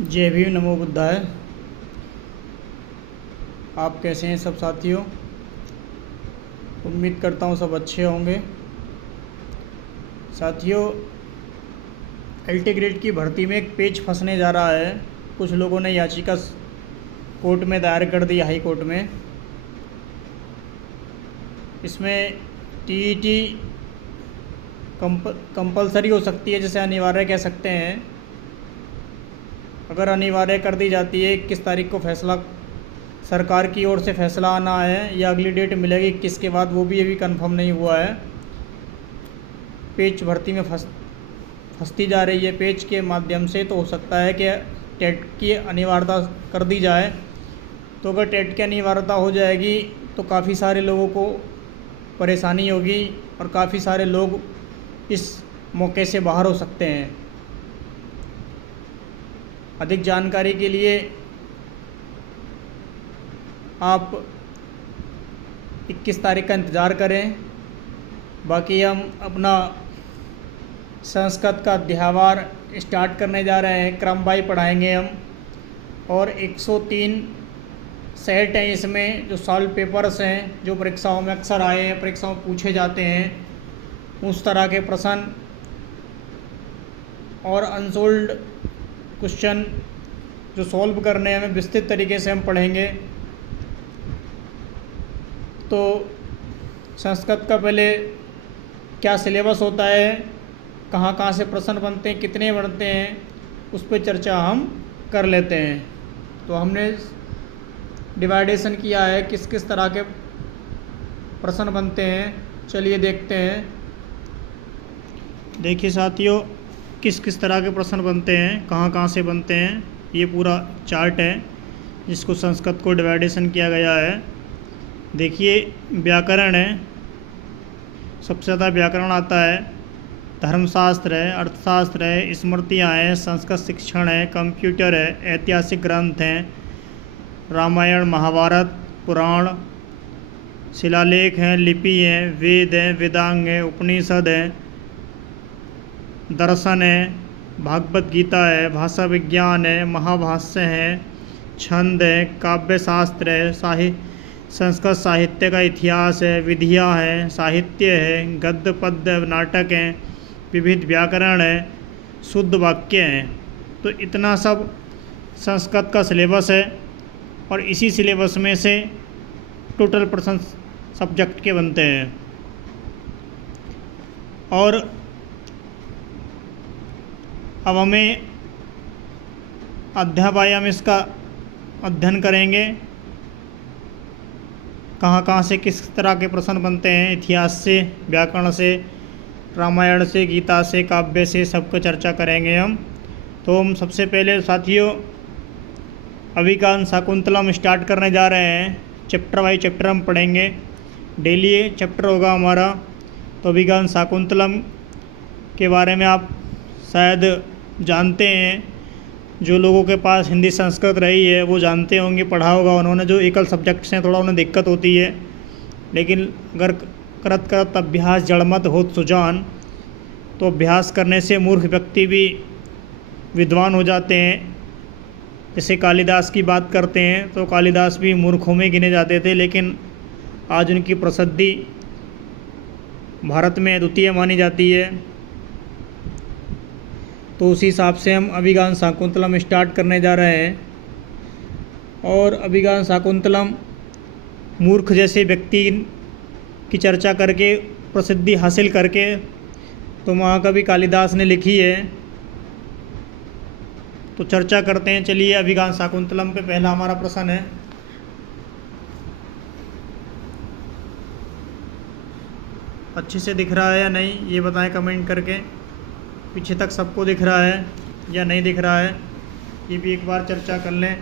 जय भीम, नमो बुद्धाय। आप कैसे हैं सब साथियों? उम्मीद करता हूँ सब अच्छे होंगे। साथियों, एलटी ग्रेड की भर्ती में एक पेच फंसने जा रहा है। कुछ लोगों ने याचिका कोर्ट में दायर कर दी, हाई कोर्ट में। इसमें टीईटी कंपलसरी हो सकती है, जैसे अनिवार्य कह सकते हैं। अगर अनिवार्य कर दी जाती है, 21 तारीख को फैसला सरकार की ओर से फैसला आना है या अगली डेट मिलेगी 21 के बाद, वो भी अभी कंफर्म नहीं हुआ है। पेच भर्ती में फंसती जा रही है पेच के माध्यम से। तो हो सकता है कि टेट की अनिवार्यता कर दी जाए। तो अगर टेट की अनिवार्यता हो जाएगी तो काफ़ी सारे लोगों को परेशानी होगी और काफ़ी सारे लोग इस मौके से बाहर हो सकते हैं। अधिक जानकारी के लिए आप 21 तारीख का इंतज़ार करें। बाकी हम अपना संस्कृत का अध्यावार स्टार्ट करने जा रहे हैं। क्रम बाई पढ़ाएंगे हम, और 103 सेट हैं इसमें, जो सॉल्व पेपर्स हैं, जो परीक्षाओं में अक्सर आए हैं, परीक्षाओं में पूछे जाते हैं, उस तरह के प्रश्न और अनसोल्ड क्वेश्चन जो सॉल्व करने हैं, हमें विस्तृत तरीके से हम पढ़ेंगे। तो संस्कृत का पहले क्या सिलेबस होता है, कहाँ कहाँ से प्रश्न बनते हैं, कितने बनते हैं, उस पर चर्चा हम कर लेते हैं। तो हमने डिवाइडेशन किया है, किस किस तरह के प्रश्न बनते हैं। चलिए देखते हैं। देखिए साथियों, किस किस तरह के प्रश्न बनते हैं, कहाँ कहाँ से बनते हैं। ये पूरा चार्ट है जिसको संस्कृत को डिवाइडेशन किया गया है। देखिए, व्याकरण है, सबसे ज़्यादा व्याकरण आता है। धर्मशास्त्र है, अर्थशास्त्र है, स्मृतियाँ हैं, संस्कृत शिक्षण है, कंप्यूटर है, ऐतिहासिक ग्रंथ हैं, रामायण, महाभारत, पुराण, शिलालेख हैं, लिपि हैं, वेद हैं, वेदांग हैं, उपनिषद हैं, दर्शन है, भागवत गीता है, भाषा विज्ञान है, महाभाष्य है, छंद है, काव्य शास्त्र है, संस्कृत साहित्य का इतिहास है, विधियाँ हैं, साहित्य है, गद्य पद्य नाटक हैं, विविध व्याकरण है, शुद्ध वाक्य हैं। तो इतना सब संस्कृत का सिलेबस है, और इसी सिलेबस में से टोटल प्रश्न सब्जेक्ट के बनते हैं। और अब हमें अध्याय हम इसका अध्ययन करेंगे, कहाँ कहाँ से किस तरह के प्रश्न बनते हैं। इतिहास से, व्याकरण से, रामायण से, गीता से, काव्य से, सबको चर्चा करेंगे हम। तो हम सबसे पहले साथियों अभिज्ञान शाकुंतलम स्टार्ट करने जा रहे हैं। चैप्टर बाई चैप्टर हम पढ़ेंगे, डेली चैप्टर होगा हमारा। तो अभिज्ञान शाकुंतलम के बारे में आप शायद जानते हैं, जो लोगों के पास हिंदी संस्कृत रही है वो जानते होंगे, पढ़ा होगा उन्होंने। जो एकल सब्जेक्ट्स हैं थोड़ा उन्हें दिक्कत होती है, लेकिन अगर करत करत अभ्यास जड़मत होत सुजान, तो अभ्यास करने से मूर्ख व्यक्ति भी विद्वान हो जाते हैं। जैसे कालिदास की बात करते हैं तो कालिदास भी मूर्खों में गिने जाते थे, लेकिन आज उनकी प्रसिद्धि भारत में अद्वितीय मानी जाती है। तो उसी हिसाब से हम अभिज्ञान शाकुंतलम स्टार्ट करने जा रहे हैं। और अभिज्ञान शाकुंतलम मूर्ख जैसे व्यक्ति की चर्चा करके, प्रसिद्धि हासिल करके, तो महाकवि कालिदास ने लिखी है। तो चर्चा करते हैं। चलिए, अभिज्ञान शाकुंतलम पे पहला हमारा प्रश्न है। अच्छे से दिख रहा है या नहीं, ये बताएं कमेंट करके। पीछे तक सबको दिख रहा है या नहीं दिख रहा है, ये भी एक बार चर्चा कर लें।